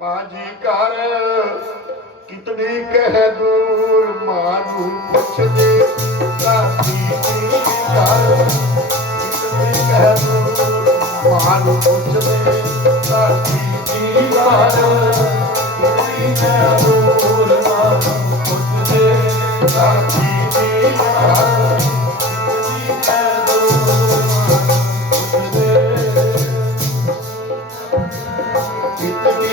ਮਾਜੀ ਕਰ ਕਿਤਨੀ ਕਹਿ ਦੂਰ ਮਾਨੂੰ ਪੁੱਛਦੇ ਸਾਥੀ ਦੀ ਕਰ ਕਿਤਨੀ ਕਹਿ ਦੂਰ ਮਾਨੂੰ ਪੁੱਛਦੇ ਪੁੱਛਦੇ ਸਾਥੀ ਦੀ ਕਰ ਕਿਤਨੀ ਕਹਿ ਦੂਰ ਪੁੱਛਦੇ ਕਿਤਨੀ ਪੁੱਛਦੇ ਸਾਥੀ ਦੀ ਕਰ ਕਿਤਨੀ ਕਹਿ ਦੂਰ ਪੁੱਛਦੇ। ਕਿਤਨੀ